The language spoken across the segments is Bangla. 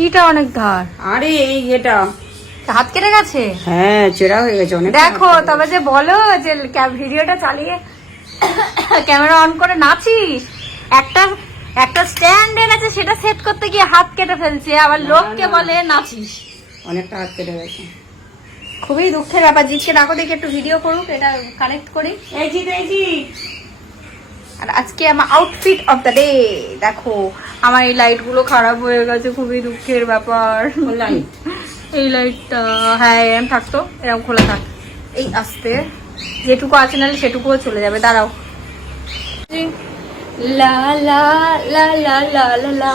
কিটা অনেক ধার? আরে এই এটা হাত কেটে গেছে? হ্যাঁ চেরা হয়ে গেছে অনেক দেখো তবে যে বলো যে ভিডিওটা চালিয়ে ক্যামেরা অন করে নাচিস একটা একটা স্ট্যান্ড এনেছে সেটা সেট করতে গিয়ে হাত কেটে ফেলছে আবার লোককে বলে নাচিস। অনেকটা হাত কেটে গেছে। খুবই দুঃখের ব্যাপার জিতকে ডাকো দেখে একটু ভিডিও করুক এটা কানেক্ট করি। এই জি এই জি আর আজকে আমার আউটফিট অফ দ্য ডে দেখো আমার এই লাইটগুলো খারাপ হয়ে গেছে খুবই দুঃখের ব্যাপার। লাইট এই লাইটটা হ্যাঁ এরম থাকতো এরকম খোলা থাক। এই আসতে যেটুকু আছে নাহলে সেটুকুও চলে যাবে দাঁড়াও। লা লা লা লা লা লা লা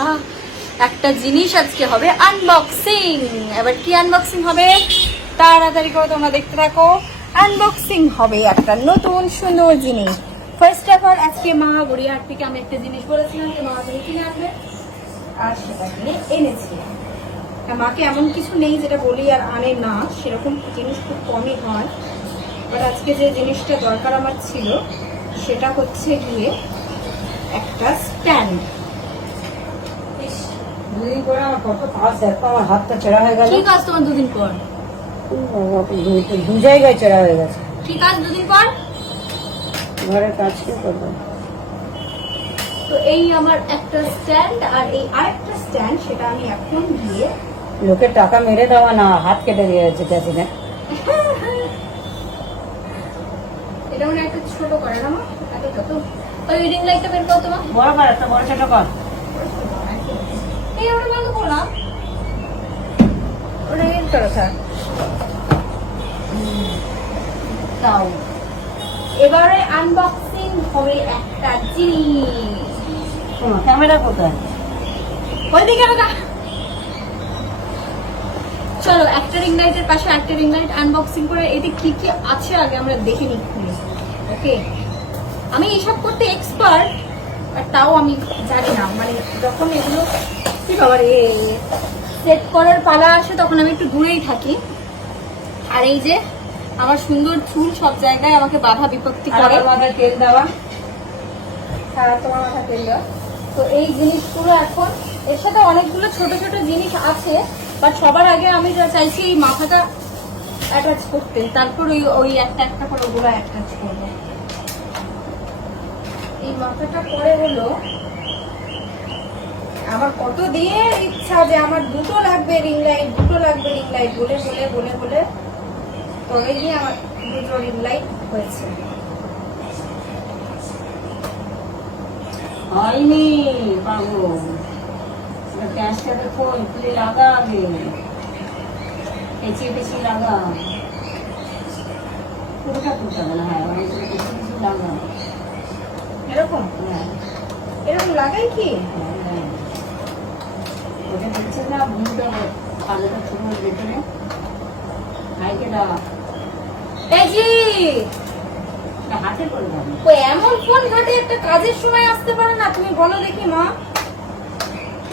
একটা জিনিস আজকে হবে আনবক্সিং এবার কি আনবক্সিং হবে? তাড়াতাড়ি করে তোমরা দেখতে থাকো। আনবক্সিং হবে একটা নতুন সুন্দর জিনিস। ফার্স্ট অফ অল আজকে মা গড়িয়াহাট থেকে আমি একটা জিনিস বলেছিলাম যে মা তুমি কিনে আনবে। আর সেটা কিনে এনেছি। মাকে এমন কিছু নেই যেটা বলি আর আনে না সেরকম জিনিস খুব কমই হয়। বাট আজকে যে জিনিসটা দরকার আমার ছিল সেটা হচ্ছে গিয়ে একটা স্ট্যান্ড। দুদিন করে আমার কত কাজ দেখো আমার হাতটা চেরা হয়ে গেল। কি কাজ তোমার দুদিন পর। দু- দু জায়গায় চেরা হয়ে গেছে। কি কাজ দুদিন পর। ঘরের কাজ কি করব? তো এই আমার একটা স্ট্যান্ড আর এই আরেকটা স্ট্যান্ড সেটা আমি এখন গিয়ে লোকের টাকা মেরে দেওয়া না হাত কেটে দিয়েছে ক্যাসিনে। এটা মানে একটা ছোট করে না? এত ছোট ওই রিং লাইটটা বের করো তোমার বড় কর একটা বড় ছোট কর। এই ওটা বন্ধ করলাম। ওটা ইয়ে করো স্যার। দাও। এবারে আনবক্সিং হবে একটা জিনিস। ক্যামেরা কোথায়? ওইদিকে রাখা চলো একটা রিং লাইটের পাশে একটা রিং লাইট আনবক্সিং করে এতে কি কি আছে আগে আমরা দেখে নিই। ওকে আমি এসব করতে এক্সপার্ট আর তাও আমি জানি না। মানে যখন এগুলো কি বাবা রে সেট করার পালা আসে তখন আমি একটু দূরেই থাকি। আর এই যে আমার সুন্দর চুল সব জায়গায় আমাকে বাধা বিপত্তি করে। তেল দেওয়া তোমার মাথা তেল তো এই জিনিসগুলো এখন, এর সাথে অনেকগুলো ছোট ছোট জিনিস আছে বাট সবার আগে আমি যা চাইছি এই মাথাটা অ্যাটাচ করতে। তারপর ওই ওই একটা একটা করে ওগুলো অ্যাটাচ করব। এই মাথাটা পরে হলো, আমার কত দিয়ে ইচ্ছা যে আমার দুটো লাগবে রিং লাইট দুটো লাগবে রিং লাইট বলে বলে বলে বলে। তবে গিয়ে আমার দুটো রিং লাইট হয়েছে। হয়নি বাবু। ক্যাশটাকে খোল তুই লাগা আগে পেঁচিয়ে পেঁচিয়ে লাগা। পুরোটা তুলতে হবে না হ্যাঁ অনেক পেঁচিয়ে পেঁচিয়ে লাগা। এরকম? হ্যাঁ। এরকম লাগাই কি? হ্যাঁ। ওটা দিচ্ছে না? বুঝতে আলাদা ছোট ভেতরে হাইকে দেওয়া তেজি হাতে করে দেওয়া ও এমন ফোন ঘাটে একটা কাজের সময় আসতে পারে না তুমি বলো দেখি মা।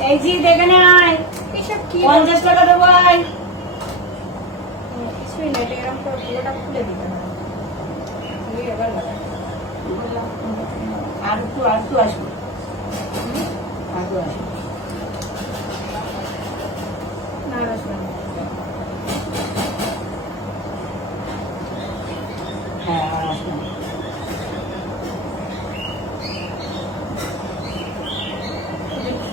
এই জি দেখে নেয়। এসব কি? পঞ্চাশ টাকা দেবো কিছুই নেই এটা করে পুরোটা খুলে দিতে হবে। এবার আর একটু আর একটু আসব। আর একটু আসব না আর আসবে না। হ্যাঁ আর আসব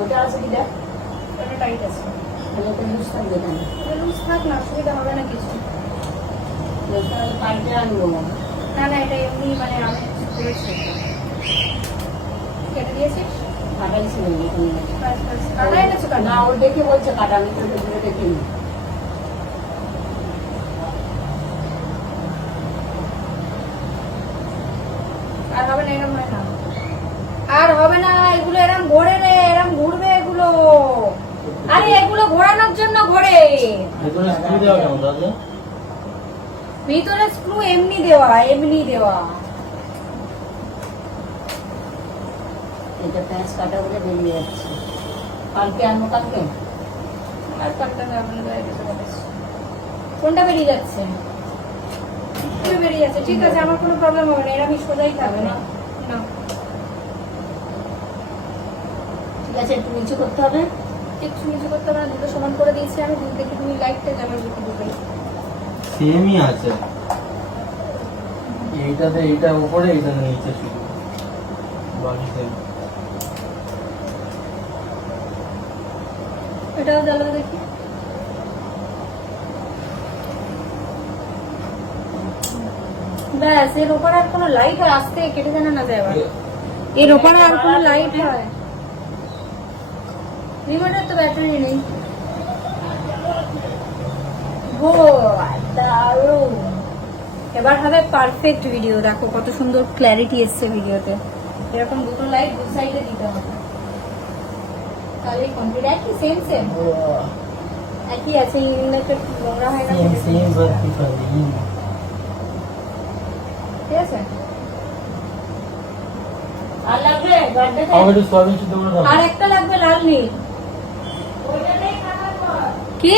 ওটা আছে দেখ? টাইট আছে। তাহলে তো ইংলিশ থাকবে না লুজ থাক না অসুবিধা হবে না কিছু। পাল্টে আনব না। না এটা এমনি মানে আমি করেছি কেটে দিয়েছিস? কাটাই ছিল এখানে ব্যাস, ব্যাস। কাটা এনেছো না ও দেখে বলছে কাটা আমি তো ধরে দেখিনি। আর হবে না এরম হয় না। আর হবে না এগুলো এরম ঘোরে রে এরম ঘুরবে এগুলো আরে এগুলো ঘোরানোর জন্য ঘোরে। ভেতরে স্ক্রু দেওয়া কেমন দাদা ভিতরে স্ক্রু এমনি দেওয়া এমনি দেওয়া। এটা প্যাঁচ কাটা বলে বেরিয়ে যাচ্ছে। কালকে আনব কালকে? আর কিছু কোনটা বেরিয়ে যাচ্ছে। এটা বেরিয়ে যাচ্ছে। ঠিক আছে আমার কোনো প্রবলেম হবে না এর আমি সোজাই থাকবে না? না। ঠিক আছে একটু নিচু করতে হবে। কিছু করতে দুটো সমান করে দিয়েছি আমি দেখে তুমি লাইটটা দুটোই সেমই আছে। এইটাতে এইটা উপরে এইটাতে নিচে শুধু। বাকি সেম এটাও জ্বালো দেখি। ব্যাস এর ওপর আর কোনো লাইট আর আসতে কেটে জানা না যায় এর ওপরে আর কোনো লাইট হয়। রিমোটের তো ব্যাটারি নেই। ও দারুণ এবার হবে পারফেক্ট ভিডিও দেখো কত সুন্দর ক্ল্যারিটি এসছে ভিডিওতে এরকম দুটো লাইট দু সাইডে দিতে হবে। তাহলে কমপ্লিট একই সেম সেম একই আছে ইংলিশে নোংরা হয়ে সেম ঠিক আছে? আর লাগবে? আর একটা লাগবে লাল নীল। কি?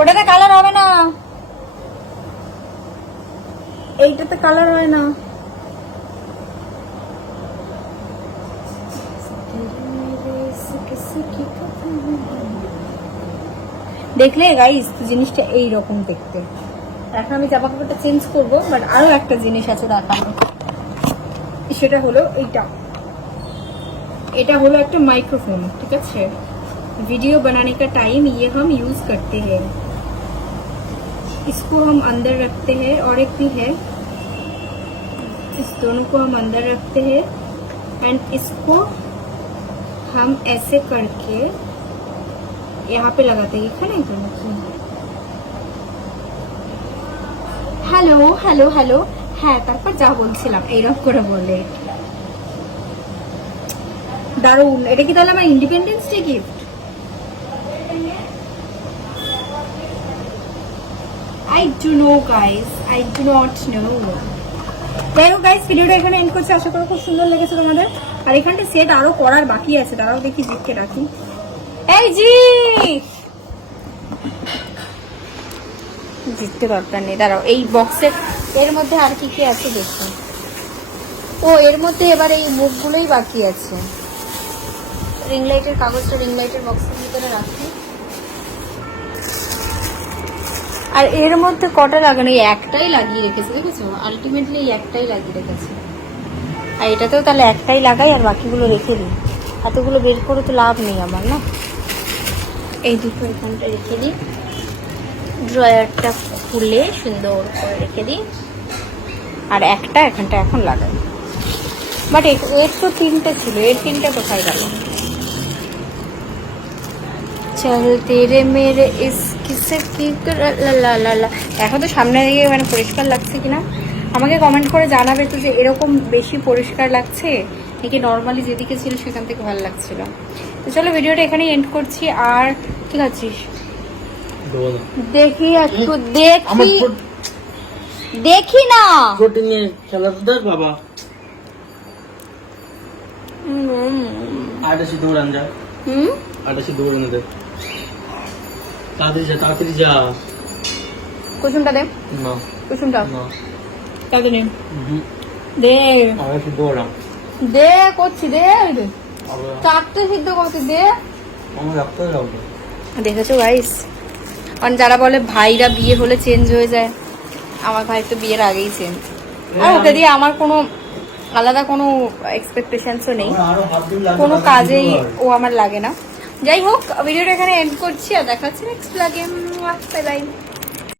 ওটাতে কালার হবে না। এইটাতে কালার হয় না। দেখলে গাইস জিনিসটা এই রকম দেখতে। এখন আমি জামা কাপড়টা চেঞ্জ করব বাট আরও একটা জিনিস আছে দেখানো সেটা হলো এইটা। এটা হলো একটা মাইক্রোফোন ঠিক আছে? वीडियो बनाने का टाइम ये हम यूज करते हैं इसको हम अंदर रखते हैं और एक भी है इस दोनों को हम अंदर रखते हैं एंड इसको हम ऐसे करके यहाँ पे लगाते हैं এখানে হ্যালো হ্যালো হ্যালো হ্যাঁ তারপর যা বলছিলাম এইরকম করে বলে দারুণ এটা কি তাহলে আমার independence day gift I do know guys I do not know যাই হোক গাইস ভিডিওটা এখানে এন্ড করছি। আশা করি খুব সুন্দর লেগেছে তোমাদের। আর এখানটা সেট আরও করার বাকি আছে। তারাও দেখি জিতকে রাখি। এই জি জিততে দরকার নেই। দাঁড়াও, এই বক্সের এর মধ্যে আর কি কি আছে দেখুন ও, এর মধ্যে এবার এই মুখগুলোই বাকি আছে। রিং লাইটের কাগজটা রিং লাইটের বক্সের ভিতরে রাখি। আর এর মধ্যে কটা লাগানো? একটাই লাগিয়ে রেখেছে, দেখেছ? আলটিমেটলি একটাই লাগিয়ে রেখেছে। আর এটাতেও তাহলে একটাই লাগাই আর বাকিগুলো রেখে দিই। এতগুলো বের করে তো লাভ নেই আমার, না? এই দুটো এখানটা রেখে দিই। ড্রয়ারটা খুলে সুন্দর করে রেখে দিই। আর একটা এখানটা এখন লাগাই। বাট এর তো তিনটে ছিল, এর তিনটা কোথায় গেল? চল তেরে মেরে ইস কিসে কি। এখন তো সামনে দিকে মানে পরিষ্কার লাগছে কিনা আমাকে কমেন্ট করে জানাবে তো যে এরকম বেশি পরিষ্কার লাগছে নাকি নর্মালি যেদিকে ছিল সেখান থেকে ভালো লাগছিল। তো চলো ভিডিওটা এখানেই এন্ড করছি। আর ঠিক আছিস দেখি একটু দেখি। দেখি না। প্রোটিন খেলা তো দেখ বাবা। হুম আটা সিদ্ধ করে আন যা। হুম? আটা সিদ্ধ করে এনে দে। তাড়াতাড়ি যা তাড়াতাড়ি যা। কুসুমটা দে। না। কুসুমটা। না। তাড়াতাড়ি দে। আটা সিদ্ধ করাম দে করছি দে দে। আবার চারটে সিদ্ধ করছি দে। আমার রাখতে যাব। দেখেছ গাইস কারণ যারা বলে ভাইরা বিয়ে হলে চেঞ্জ হয়ে যায় আমার ভাই তো বিয়ের আগেই চেঞ্জ আর ওকে দিয়ে আমার কোনো আলাদা কোনো এক্সপেকটেশনসও নেই। কোনো কাজেই ও আমার লাগে না। যাই হোক ভিডিওটা এখানে এন্ড করছি আর দেখাচ্ছি নেক্সট লাগে বাই বাই